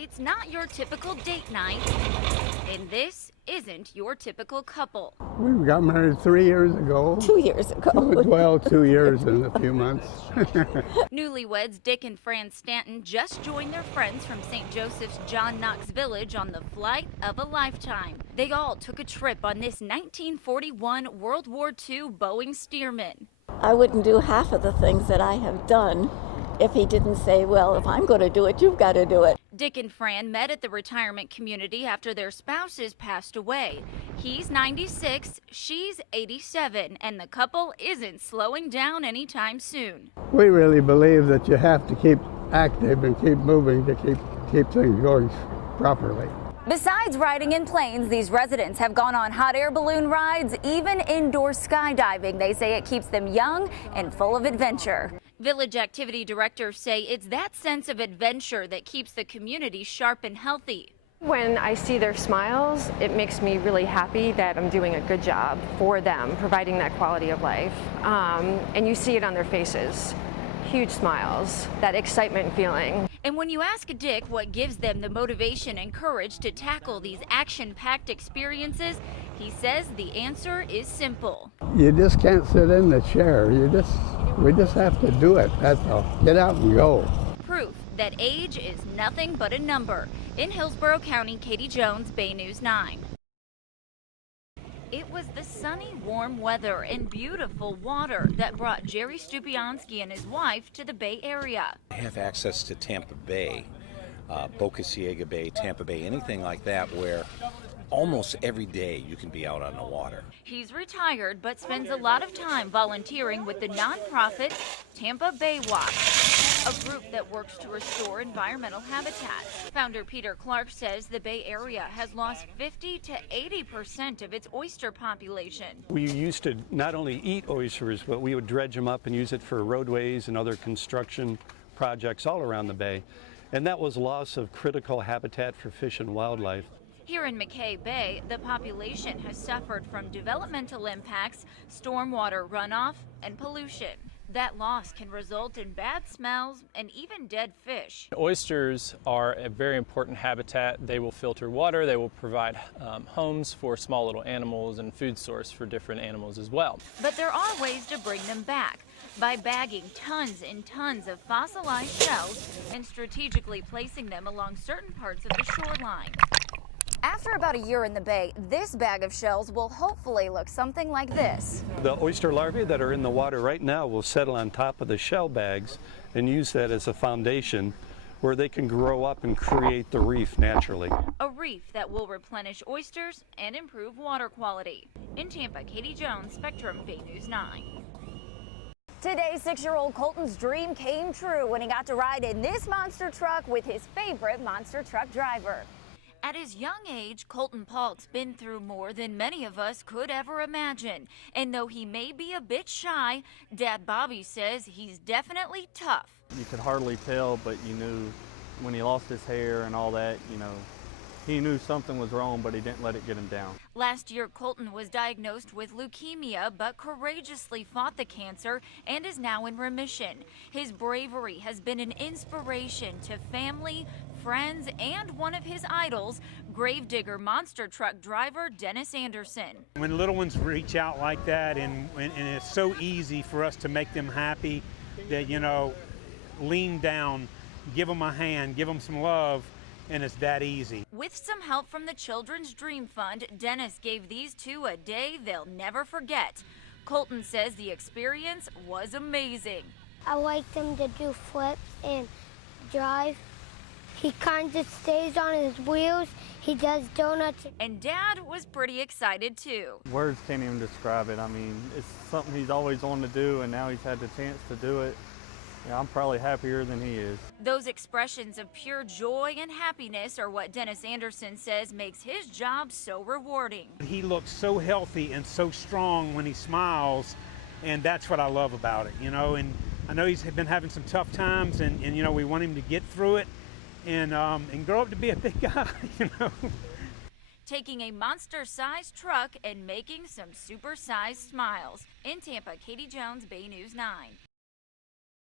It's not your typical date night, and this isn't your typical couple. We got married 3 years ago. 2 years ago. Well, 2 years and a few months. Newlyweds Dick and Fran Stanton just joined their friends from St. Joseph's John Knox Village on the flight of a lifetime. They all took a trip on this 1941 World War II Boeing Stearman. I wouldn't do half of the things that I have done if he didn't say, well, if I'm going to do it, you've got to do it. Dick and Fran met at the retirement community after their spouses passed away. He's 96, she's 87, and the couple isn't slowing down anytime soon. We really believe that you have to keep active and keep moving to keep things going properly. Besides riding in planes, these residents have gone on hot air balloon rides, even indoor skydiving. They say it keeps them young and full of adventure. Village activity directors say it's that sense of adventure that keeps the community sharp and healthy. When I see their smiles, it makes me really happy that I'm doing a good job for them, providing that quality of life. And you see it on their faces. Huge smiles, that excitement feeling. And when you ask Dick what gives them the motivation and courage to tackle these action-packed experiences, he says the answer is simple. You just can't sit in the chair. We just have to do it. That's all. Get out and go. Proof that age is nothing but a number. In Hillsborough County, Katie Jones, Bay News 9. It was the sunny, warm weather and beautiful water that brought Jerry Stupiansky and his wife to the Bay Area. I have access to Tampa Bay, Boca Ciega Bay, Tampa Bay, anything like that where almost every day you can be out on the water. He's retired but spends a lot of time volunteering with the nonprofit Tampa Bay Watch, a group that works to restore environmental habitat. Founder Peter Clark says the Bay Area has lost 50 to 80% of its oyster population. We used to not only eat oysters, but we would dredge them up and use it for roadways and other construction projects all around the bay. And that was loss of critical habitat for fish and wildlife. Here in McKay Bay, the population has suffered from developmental impacts, stormwater runoff, and pollution. That loss can result in bad smells and even dead fish. Oysters are a very important habitat. They will filter water, they will provide homes for small little animals and food source for different animals as well. But there are ways to bring them back by bagging tons and tons of fossilized shells and strategically placing them along certain parts of the shoreline. After about a year in the bay, this bag of shells will hopefully look something like this. The oyster larvae that are in the water right now will settle on top of the shell bags and use that as a foundation where they can grow up and create the reef naturally. A reef that will replenish oysters and improve water quality. In Tampa, Katie Jones, Spectrum Bay News 9. Today, 6-year-old Colton's dream came true when he got to ride in this monster truck with his favorite monster truck driver. At his young age, Colton Paulk's been through more than many of us could ever imagine. And though he may be a bit shy, Dad Bobby says he's definitely tough. You could hardly tell, but you knew when he lost his hair and all that, he knew something was wrong, but he didn't let it get him down. Last year, Colton was diagnosed with leukemia, but courageously fought the cancer and is now in remission. His bravery has been an inspiration to family, friends, and one of his idols, gravedigger monster truck driver Dennis Anderson. When little ones reach out like that, and it's so easy for us to make them happy that, lean down, give them a hand, give them some love, and it's that easy. With some help from the Children's Dream Fund, Dennis gave these two a day they'll never forget. Colton says the experience was amazing. I like them to do flips and drive. He kind of stays on his wheels. He does donuts. And Dad was pretty excited too. Words can't even describe it. I mean, it's something he's always wanted to do, and now he's had the chance to do it. I'm probably happier than he is. Those expressions of pure joy and happiness are what Dennis Anderson says makes his job so rewarding. He looks so healthy and so strong when he smiles, and that's what I love about it, and I know he's been having some tough times, and we want him to get through it and grow up to be a big guy, Taking a monster-sized truck and making some super-sized smiles. In Tampa, Katie Jones, Bay News 9.